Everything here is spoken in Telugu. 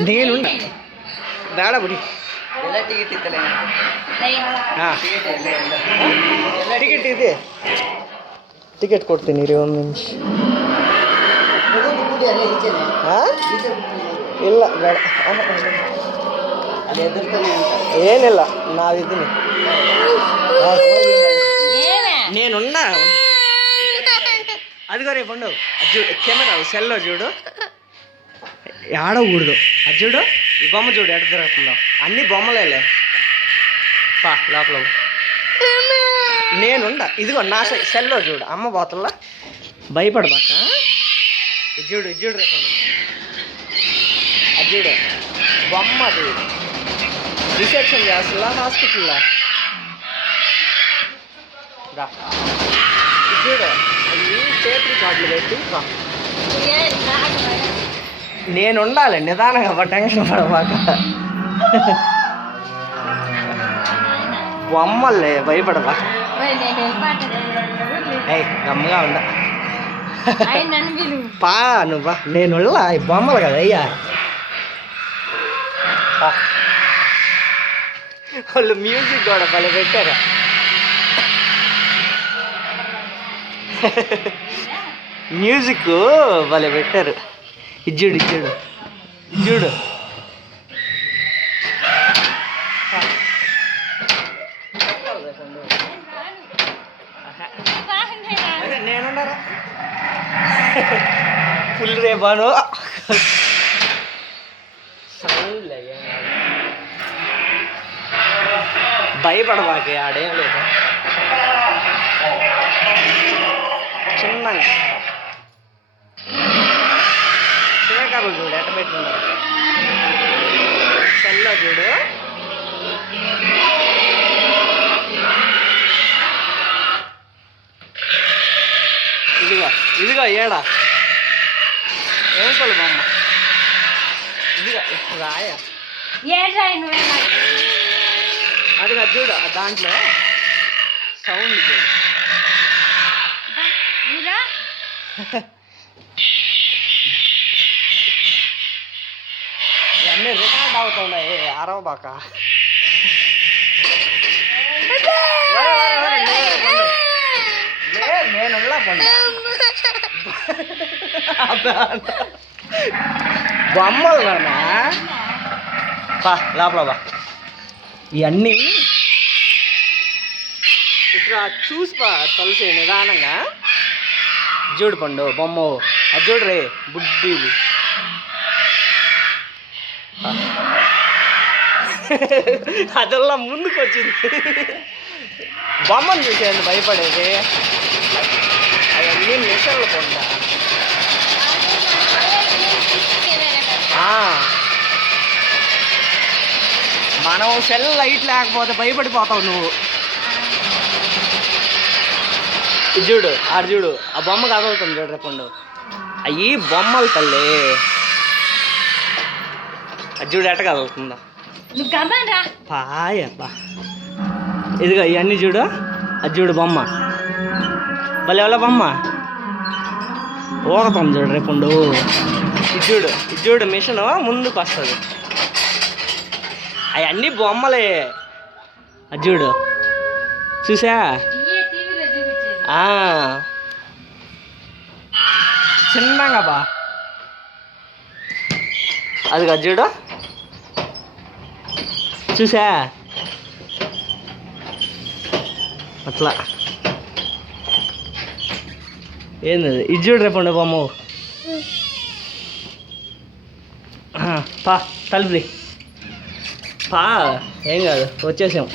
నేను ಬೇಡ ಬಿಡಿ ಟಿಕೆಟ್ ಇದೆ ಟಿಕೆಟ್ ಕೊಡ್ತೀನಿ ರೀ ಒಂದು ನಿಮಿಷ ಇಲ್ಲ ಬೇಡ ಏನಿಲ್ಲ ನಾವಿದ್ದೀನಿ నేనున్నా అదిగో రేపు ఉండవు చూడు కెమెరా సెల్లో చూడు ఆడకూడదు అది చూడు ఈ బొమ్మ చూడు ఎడ తిరుగుతుందో అన్ని బొమ్మలేలే పా లోపల నేనుండా ఇదిగో నా సెల్లో చూడు అమ్మ బోతల్లో భయపడబాక ఇది చూడు రేపు అది చూడు బొమ్మ అది రిసెప్షన్ చేస్తుందా హాస్పిటల్లో చూడు అవి టేప్ కార్డులు పెట్టి నేను ఉండాలి నిదానంగా టెన్షన్ పడబాక బొమ్మలే భయపడబాక గమ్మగా ఉండ పా నువ్వా నేను ఈ బొమ్మలు కదా అయ్యా వాళ్ళు మ్యూజిక్ కూడా భలే పెట్టారు మ్యూజిక్ భలే పెట్టారు ఇజ్జుడు నేనున్నారా ఫుల్ రేపాను భయపడబాకే ఆడేం లేదు చిన్నగా చిన్నకారులు చూడు ఎట్ట పెట్టుకున్నారు సెల్లో చూడు ఇదిగో ఏడా ఏం కొలు బొమ్మ ఇదిగో రాయ అదిగా చూడు దాంట్లో సౌండ్ చూడు ఇవన్నీ రికార్డ్ అవుతున్నాయి అరవబాక నేను బొమ్మలు నానా బా లోపల బా ఇవన్నీ ఇక్కడ చూసిపా తలసి నిదానంగా చూడు పండు బొమ్మ అది చూడు రే బుడ్డీలు అదల్లా ముందుకు వచ్చింది బొమ్మను చూసేయండి భయపడేది అవన్నీ మిషన్లు కొండ మనం సెల్ లైట్ లేకపోతే భయపడిపోతావు నువ్వు చూడు ఆడు చూడు ఆ బొమ్మ కదులుతుంది చూడు రేపండు అవి బొమ్మలు తల్లి అది చూడు ఎట్ట కదులుతుందా పాయబ్బా ఇదిగో ఇవన్నీ చూడు అది చూడు బొమ్మ భలే వాళ్ళ బొమ్మ ఊగుతుంది చూడు రేపండు ఇది చూడు మిషన్ ముందుకు వస్తుంది అవన్నీ బొమ్మలే అది చూడు చూసా చిన్నగా బా అది కదా చూడు చూసా అట్లా ఏంది ఇది చూడు రేపండి బొమ్మ పా తలుపుది పా ఏం కాదు వచ్చేసాం